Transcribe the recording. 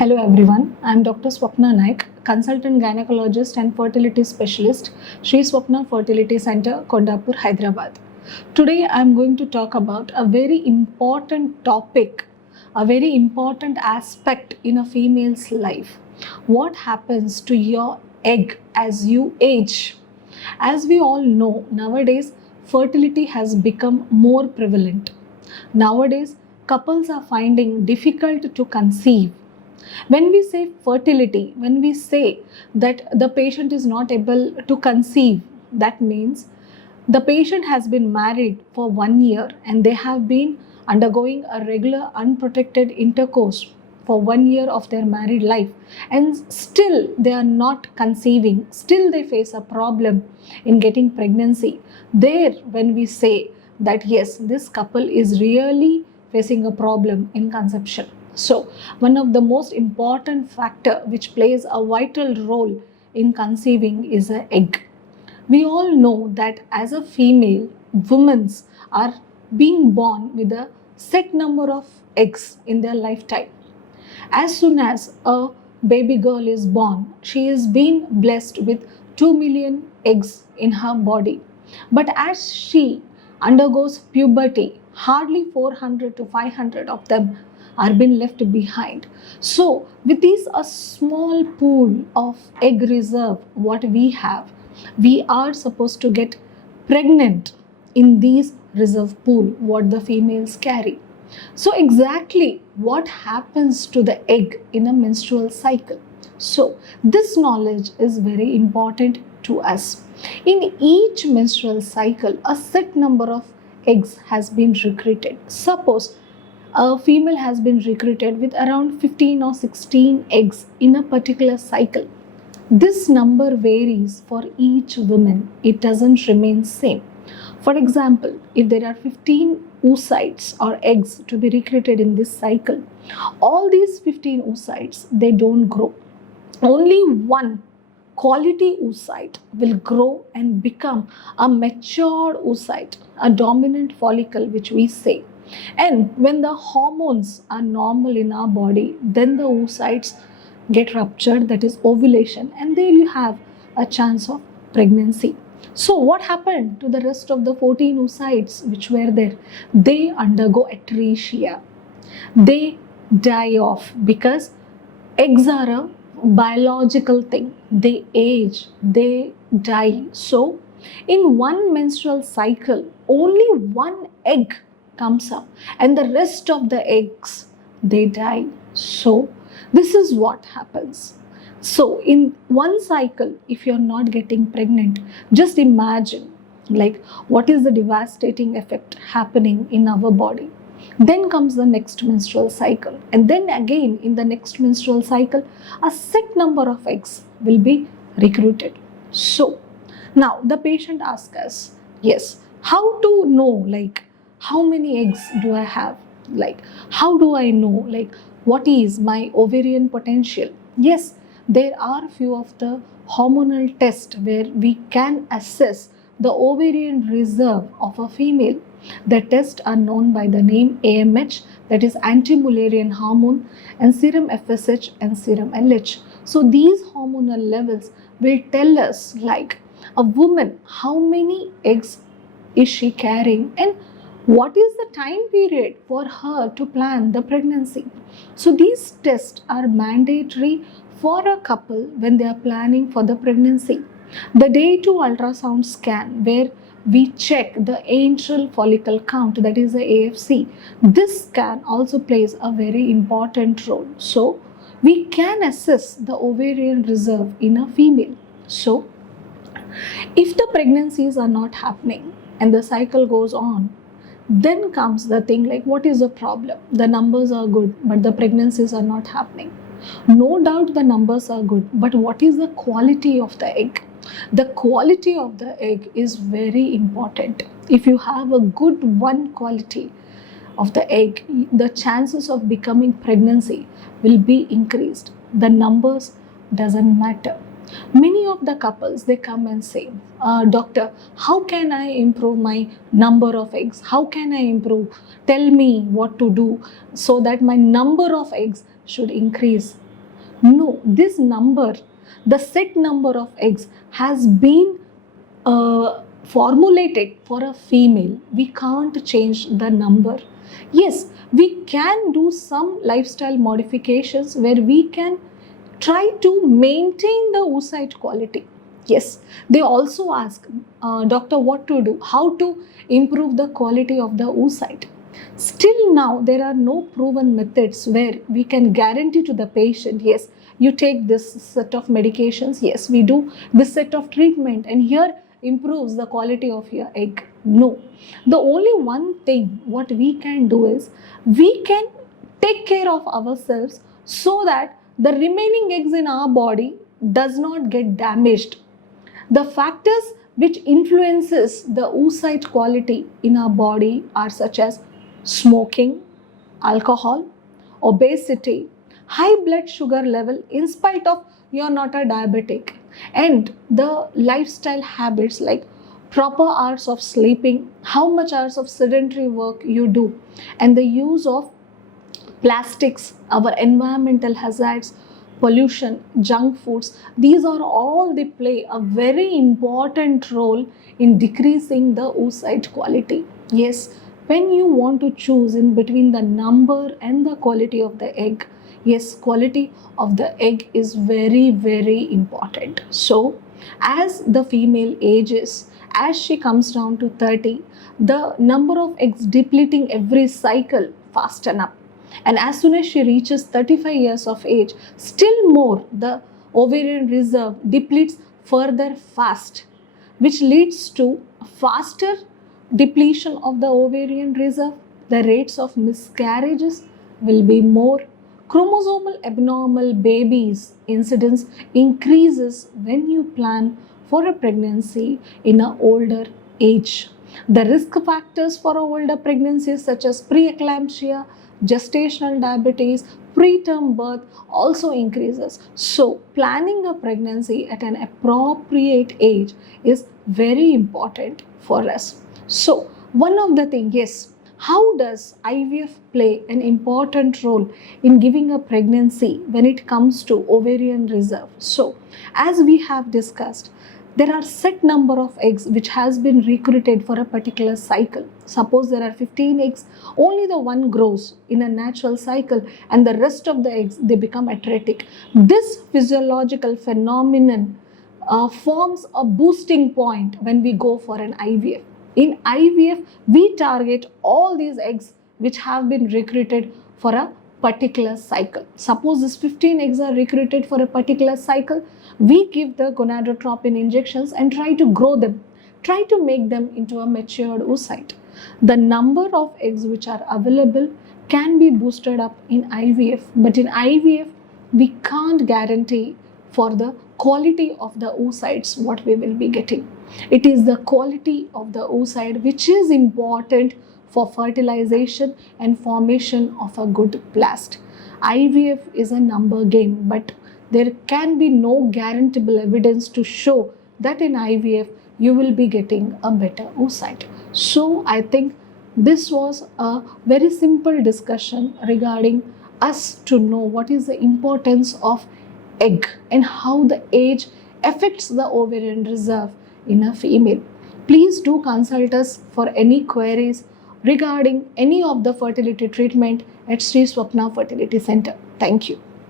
Hello everyone, I am Dr. Swapna Naik, consultant gynecologist and fertility specialist, Sree Swapna Fertility Center, Kondapur, Hyderabad. Today I am going to talk about a very important topic, a very important aspect in a female's life. What happens to your egg as you age? As we all know, nowadays fertility has become more prevalent. Nowadays, couples are finding difficult to conceive. When we say fertility, when we say that the patient is not able to conceive, that means the patient has been married for 1 year and they have been undergoing a regular unprotected intercourse for 1 year of their married life, and still they are not conceiving, still they face a problem in getting pregnancy. There, when we say that yes, this couple is really facing a problem in conception. So, one of the most important factor which plays a vital role in conceiving is the egg. We all know that as a female, women are being born with a set number of eggs in their lifetime. As soon as a baby girl is born, she is being blessed with 2 million eggs in her body. But as she undergoes puberty, hardly 400 to 500 of them are being left behind. So with this a small pool of egg reserve what we have, we are supposed to get pregnant in these reserve pool what the females carry. So exactly what happens to the egg in a menstrual cycle? So this knowledge is very important to us. In each menstrual cycle, a set number of eggs has been recruited. Suppose a female has been recruited with around 15 or 16 eggs in a particular cycle. This number varies for each woman. It doesn't remain same. For example, if there are 15 oocytes or eggs to be recruited in this cycle, all these 15 oocytes, they don't grow. Only one quality oocyte will grow and become a matured oocyte, a dominant follicle which we say. And when the hormones are normal in our body, then the oocytes get ruptured, that is ovulation, and there you have a chance of pregnancy. So what happened to the rest of the 14 oocytes which were there? They undergo atresia. They die off because eggs are a biological thing. They age, they die. So in one menstrual cycle, only one egg comes up and the rest of the eggs, they die. So this is what happens. So in one cycle, if you're not getting pregnant, just imagine like what is the devastating effect happening in our body. Then comes the next menstrual cycle, and then again in the next menstrual cycle, a set number of eggs will be recruited. So now the patient asks us, yes, how to know like how many eggs do I have? Like, how do I know like what is my ovarian potential? Yes, there are few of the hormonal tests where we can assess the ovarian reserve of a female. The tests are known by the name AMH, that is anti-Mullerian hormone, and serum FSH and serum LH. So these hormonal levels will tell us like a woman how many eggs is she carrying and what is the time period for her to plan the pregnancy. So these tests are mandatory for a couple when they are planning for the pregnancy. The day 2 ultrasound scan where we check the antral follicle count, that is the AFC. This scan also plays a very important role. So we can assess the ovarian reserve in a female. So if the pregnancies are not happening and the cycle goes on, then comes the thing like what is the problem? The numbers are good, but the pregnancies are not happening. No doubt the numbers are good, but what is the quality of the egg? The quality of the egg is very important. If you have a good one quality of the egg, the chances of becoming pregnancy will be increased. The numbers doesn't matter. Many of the couples, they come and say, doctor, how can I improve my number of eggs? How can I improve? Tell me what to do so that my number of eggs should increase. No, this number, the set number of eggs has been formulated for a female. We can't change the number. Yes, we can do some lifestyle modifications where we can try to maintain the oocyte quality. Yes, they also ask, doctor, what to do, how to improve the quality of the oocyte. Still now, there are no proven methods where we can guarantee to the patient, yes, you take this set of medications, yes, we do this set of treatment, and here improves the quality of your egg. No, the only one thing what we can do is we can take care of ourselves so that the remaining eggs in our body does not get damaged. The factors which influences the oocyte quality in our body are such as smoking, alcohol, obesity, high blood sugar level in spite of you're not a diabetic, and the lifestyle habits like proper hours of sleeping, how much hours of sedentary work you do, and the use of plastics, our environmental hazards, pollution, junk foods, these are all, they play a very important role in decreasing the oocyte quality. Yes, when you want to choose in between the number and the quality of the egg, yes, quality of the egg is very, very important. So, as the female ages, as she comes down to 30, the number of eggs depleting every cycle fasten up. And as soon as she reaches 35 years of age, still more the ovarian reserve depletes further fast, which leads to faster depletion of the ovarian reserve. The rates of miscarriages will be more. Chromosomal abnormal babies incidence increases when you plan for a pregnancy in an older age. The risk factors for older pregnancies such as preeclampsia, gestational diabetes, preterm birth also increases. So planning a pregnancy at an appropriate age is very important for us. So one of the things, yes, how does IVF play an important role in giving a pregnancy when it comes to ovarian reserve? So as we have discussed, there are set number of eggs which has been recruited for a particular cycle. Suppose there are 15 eggs, only the one grows in a natural cycle and the rest of the eggs, they become atretic. This physiological phenomenon forms a boosting point when we go for an IVF. In IVF, we target all these eggs which have been recruited for a particular cycle. Suppose these 15 eggs are recruited for a particular cycle, we give the gonadotropin injections and try to grow them, try to make them into a matured oocyte. The number of eggs which are available can be boosted up in IVF, but in IVF, we can't guarantee for the quality of the oocytes what we will be getting. It is the quality of the oocyte which is important for fertilization and formation of a good blast. IVF is a number game, but there can be no guarantable evidence to show that in IVF you will be getting a better oocyte. So I think this was a very simple discussion regarding us to know what is the importance of egg and how the age affects the ovarian reserve in a female. Please do consult us for any queries regarding any of the fertility treatment at Sree Swapna Fertility Center. Thank you.